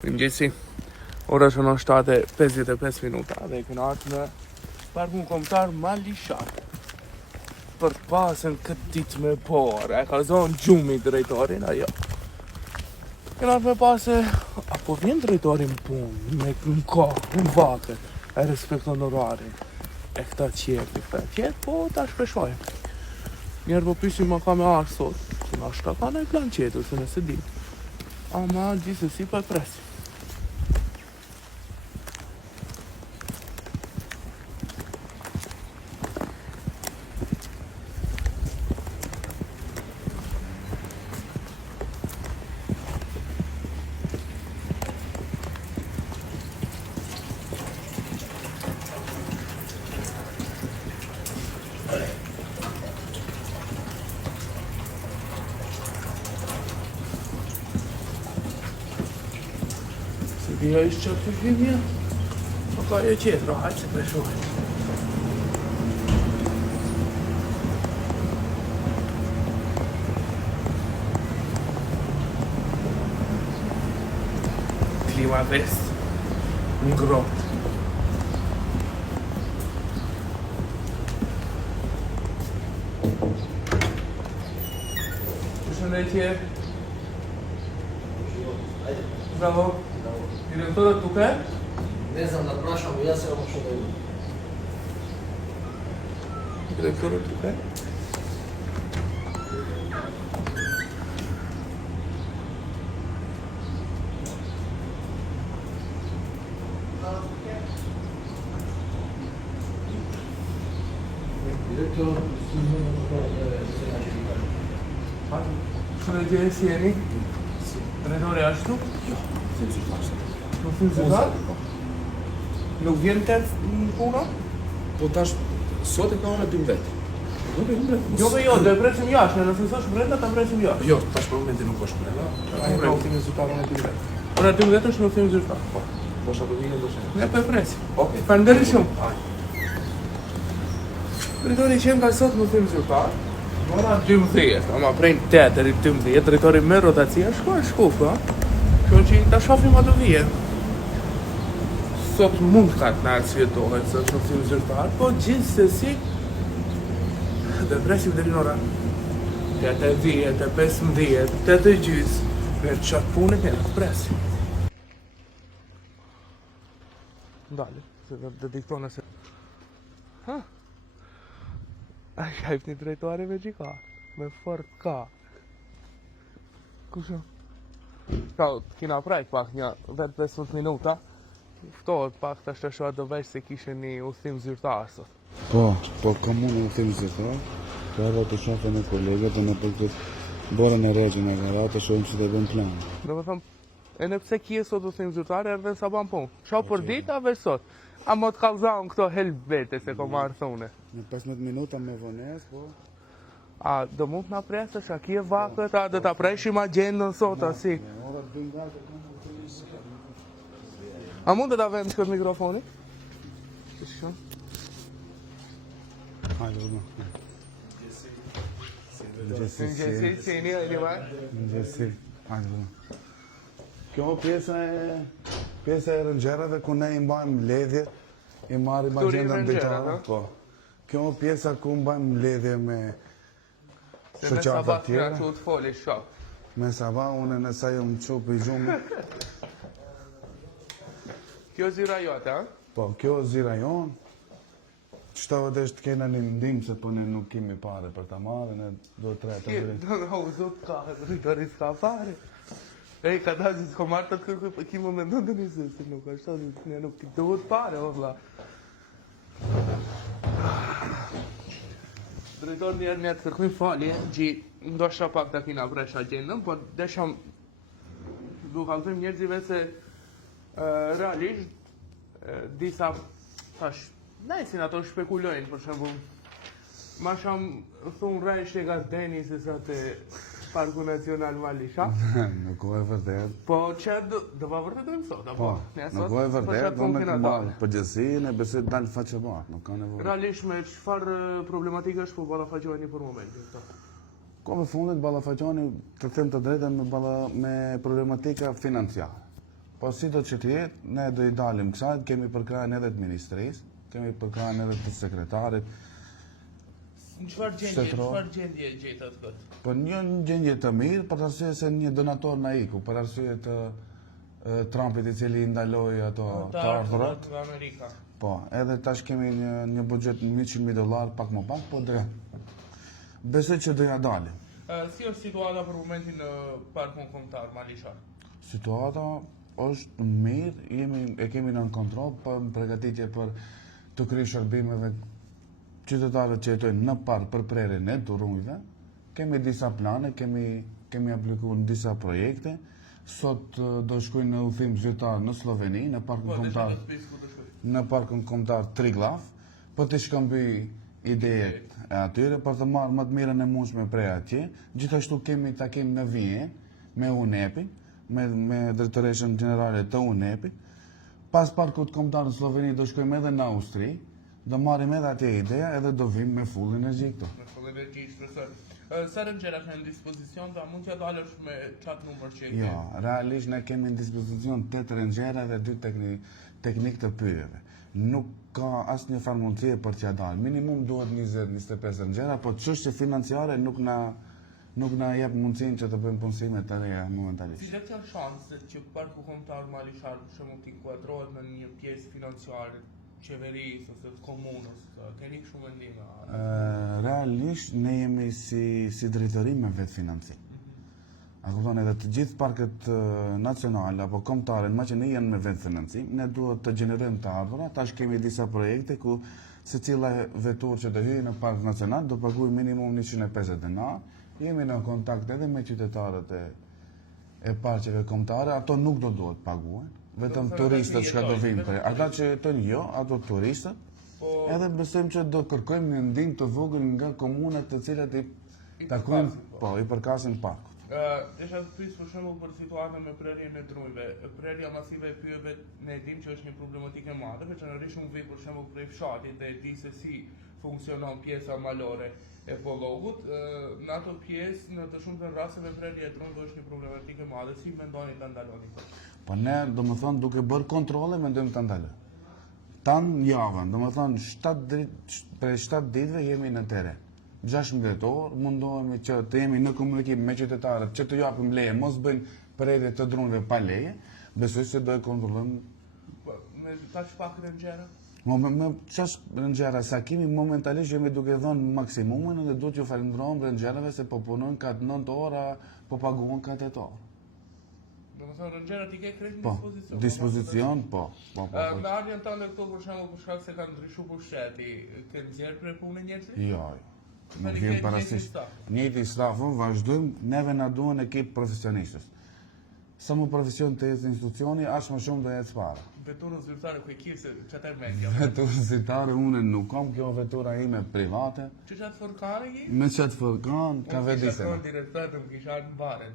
Mëngjesi, ora shënon 7:55 minuta dhe këna ardhur në parkun kombëtar Malishat për të pasën këtë ditë me parë. E ka zonë gjumi drejtorin, ajo. Këna ardhur me pasë, apo vjen drejtorin punë, me në kohë, në vake, e respekton orarin. E këta qetë, po ta shpeshojmë. Njerë po pysim ma ka me arë sot, që na shka ka në i plan qetë, se nëse ditë. Ama gjithsesi po e presim. Bia ishtë që të gjimja, po ka e qetra, hajtë se peshohet. Klima vest, ngrohtë. Përshëndetje. Bravo. Директорът тук е? Не знам да прашам, и аз имам што да имам. Директорът тук е? Директорът Шунете сиени? Директорът е ashtu? Jo, them si pashtë. Nuk fin zëgat? Nuk vjen të puna? Po tash, sot e ka ora 12. Do të mbret. Jo, do e presim jashtë, nëse s'është brenda, ta presim jashtë. Jo, tash për momentin nuk është brenda. Ai ka ultimin rezultatin e 12. Ora 12 është në ultimin rezultat. Po. Po sa do vjen do të. Ne po e presim. Okej. Faleminderit shumë. Drejtori që nga sot në ultimin rezultat. Ora 12, ama prej 8 deri 12, drejtori me rotacia shkuf, ha? Kjo që ta shohim ato vije. Sot mund ka të na arsjetohet se është në ultimin rezultat, po gjithsesi dhe presim deri në ora 8:10, 15, 8:30, me qatë punët e në presim. Ndale, se dhe diktone se... Ha? A shajp një drejtore me gjika, me fort ka. Kusho? Ka, kina prajk pak një vetë 15 minuta, ftohet pak të shteshohet do veç se kishe një udhim zyrtar sot. Po kam unë udhim zyrtar, po edhe të shohë me kolegët dhe në për këtë borën e regjën e gara të shohim që të bëjmë plan. Do me thëmë, e në pse kje sot udhim zyrtar e erdhen sa ban punë. Qa për dit, a veç sot? A më të kalzaun këto helvete se ko marrë thune. Në 15 minuta me vones, po... A do mund të na presësh, a kje vakët, a do ta preshim agendën sot, a si? Ora 12 A mund të ta vend këtë mikrofoni? Hajde, vëmë. Mëngjesi, si e një vaj? Mëngjesi. Hajde, vëmë. Kjo pjesa e rëngjerave ku ne i mbajmë ledhje, i marrim agendën ditore. Po. Kjo pjesa ku mbajmë ledhje me Se me shoqata sabat tjera. nga që të foli shok. Me sabat, unë në sa jo më qupë i gjumë. Kjo zira jote, ha? Po, kjo zira jonë. Qëta vëdesh të kena një ndim se po ne nuk kemi pare për ta marrë, ne do të tretë të Do në hauzot ka, drejtori s'ka pare. Ej, ka da që s'ko marrë të të kërkuj, për kimo me ndonë të njësë, si nuk është, ne nuk të duhet pare, o vla. Drejtor njerë të kërkuj falje, që ndoshta pak të kina bresh agendën, po desham du kalëtëm njerëzive se realisht disa tash nejsin ato shpekulojnë, për shembull. Ma sham thunë rejsh e Gardeni se sa të Parku Nacional Malishat. Nuk o e vërdet. Po që do pa vërtetojmë sot, apo? Nuk o e vërdet, do me këmbarë. Përgjësi, ne besoj të dalë faqebat, nuk ka nevojë. Realisht me çfarë problematikë është po ballafaqoheni për momentin këto? Ko me fundit ballafaqoheni, të them të drejtën me problematika financiare. Po si do që t'jetë, ne do i dalim kësaj, kemi përkrajnë edhe të ministrisë, kemi përkrajnë edhe të sekretarit. Në çfarë gjendje gjetët këtë? Po një gjendje të mirë, për arsye se një donator na iku, për arsye të Trumpit i cili ndaloi ato të ardhurat nga Amerika. Po, edhe tash kemi një buxhet $100,000 pak më pak, po besoj që do ja dalim. Si është situata për momentin në parkun kombëtar Malishar? Situata është mirë, e kemi në kontroll, për përgatitje për të kryer shërbimeve qytetarët që jetojnë në park për prerjen e durrujve. Kemi disa plane, kemi aplikuar në disa projekte. Sot do shkojnë në udhim zyrtar në Sloveni, në parkun kombëtar Triglav, për të shkëmbyer idejet e atyre, për të marrë më të mirën e mundshme prej atje. Gjithashtu kemi takim në Vjenë me UNEP-in, me drejtoreshën generale të UNEP-it. Pas parkut kombëtar në Sloveni do shkojmë edhe në Austri, do marrim edhe atje ideja edhe do vim me full energji këto. Me full energji, shpresoj. Sa rëngjera kanë në dispozicion, ta mund t'ja dalësh me qatë numër që e ke? Jo, realisht ne kemi në dispozicion 8 rëngjera dhe 2 teknik të pyjeve. Nuk ka asë një farë mundësie për t'ja dalë. Minimum duhet 20-25 rëngjera, po çështje financiare nuk na jep mundësinë që të bëjmë punësime të reja momentalisht. Cilat janë shanset që parku kombëtar Malishar për shembull t'i inkuadrohet në një pjesë financiare qeverisë ose të komunës, keni kështu mendime? Realisht ne jemi si drejtori me vetë financim. A kupton, edhe të gjithë parket nacionale apo kombëtare, më që ne janë me vetë financim, ne duhet të gjenerojmë të ardhura. Tash kemi disa projekte ku secila vetur që do hyjë në park nacional do paguajë minimum $150. Jemi në kontakt edhe me qytetarët e parqeve kombëtare, ato nuk do duhet paguajnë. Vetëm turistët që do vinë për. Ata që jetojnë jo, ato turistët. Edhe besojmë që do kërkojmë një ndihmë të vogël nga komunat të cilat i takojnë, po, i përkasin parkut. Desha të pyes për shembull për situatën me prerjen e drujve. Prerja masive e pyjeve ne dim që është një problematikë e madhe, veçanërisht unë vi për shembull prej fshatit dhe e di se si funksionon pjesa malore e Pollogut. Në ato pjesë, në të shumtën rasteve prerja e drujve është një problematikë e madhe. Si mendoni ta ndaloni këtë? Po ne, domethënë, duke bërë kontrole, mendojmë ta ndalojmë. Tanë javën, domethënë, prej 7 ditëve jemi në teren. 16 orë mundohemi që të jemi në komunikim me qytetarët, që të japim leje, mos bëjnë prerje të drunëve pa leje, besoj se do e kontrollojmë. Me kaq pak rëngjera? Me çash rëngjera sa kemi momentalisht jemi duke dhënë maksimumin dhe duhet ju falenderojmë rëngjerave se po punojnë katë 9 ora, po paguhen katë 8 orë. Domethënë rëngjerat i ke krejt në dispozicion? Dispozicion, po. Me ardhjen tënde këtu për shembull për shkak se kanë ndryshuar pushteti, ke nxjerr prej punë njerëzit? Jo. Nuk vjen parasysh. Njëjti stafun vazhdojmë, neve na duhen ekip profesionistësh. Sa më profesion të jetë institucioni, aq më shumë do jetë para. Veturën zyrtare ku e ke se çfarë media? Veturën zyrtare unë nuk kam, kjo vetura ime private. Që çat furkane ki? Me çat furkan ka vetë. Unë direktor të më kisha në bare.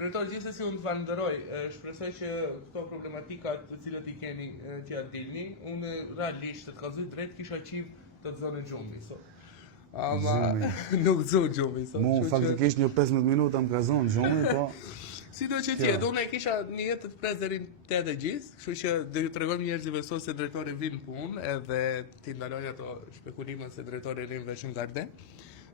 Drejtor, gjithsesi unë të falenderoj, shpresoj që këto problematikat të cilat i keni që ja dilni, unë realisht të kallëzoj drejt kisha qiv të zonë gjumi sot. Ama nuk zonë gjumi sot. Mu faktikisht një 15 minuta më ka zonë gjumi, po. Si do që tjetë, unë e kisha një jetë të pres deri në 8 gjys, kështu që dhe ju tregojmë njerëzive sot se drejtori vinë punë edhe ti ndalojnë ato shpekulimet se drejtori rinë veç në garden.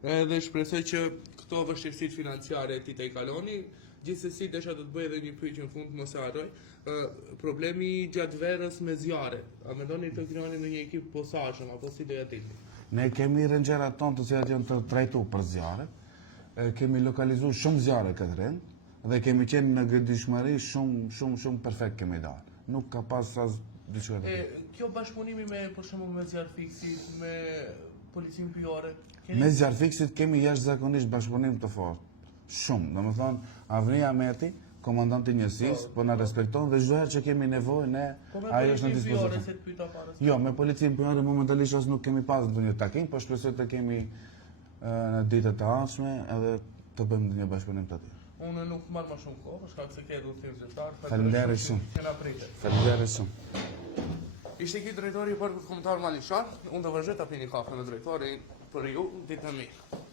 Edhe shpresoj që këto vështirësitë financiare ti të i kaloni. Gjithsesi desha të bëj edhe një pyetje në fund, mos e harroj. Problemi gjatë verës me zjarre. A mendoni të krijoni në një ekip posaçëm apo si do ja dilni? Ne kemi rëngjerat tonë të cilat janë të trajtuar për zjarre. Kemi lokalizuar shumë zjarre këtë rend dhe kemi qenë në gëdishmëri shumë perfekt kemi dalë. Nuk ka pas as diçka të tillë. Kjo bashkëpunimi me për shembull me zjarrfiksit, me policinë pyjore. Me zjarrfiksit kemi jashtëzakonisht bashkëpunim të fortë. Shumë, domethënë Avnia Meti, komandanti i njësisë, po na respekton dhe çdo herë që kemi nevojë ne ajo është në dispozicion. Jo, me policinë pyjore momentalisht as nuk kemi pasur ndonjë takim, po shpresoj të kemi në ditët e ardhshme edhe të bëjmë një bashkëpunim të tillë. Unë nuk marr më shumë kohë, për shkak se ke udhtim zyrtar. Faleminderit shumë. Që na pritet. Faleminderit shumë. Ishte ky drejtori i parkut kombëtar Malishar. Unë do vazhdoj ta pini kafe me drejtorin për ju ditën e mirë.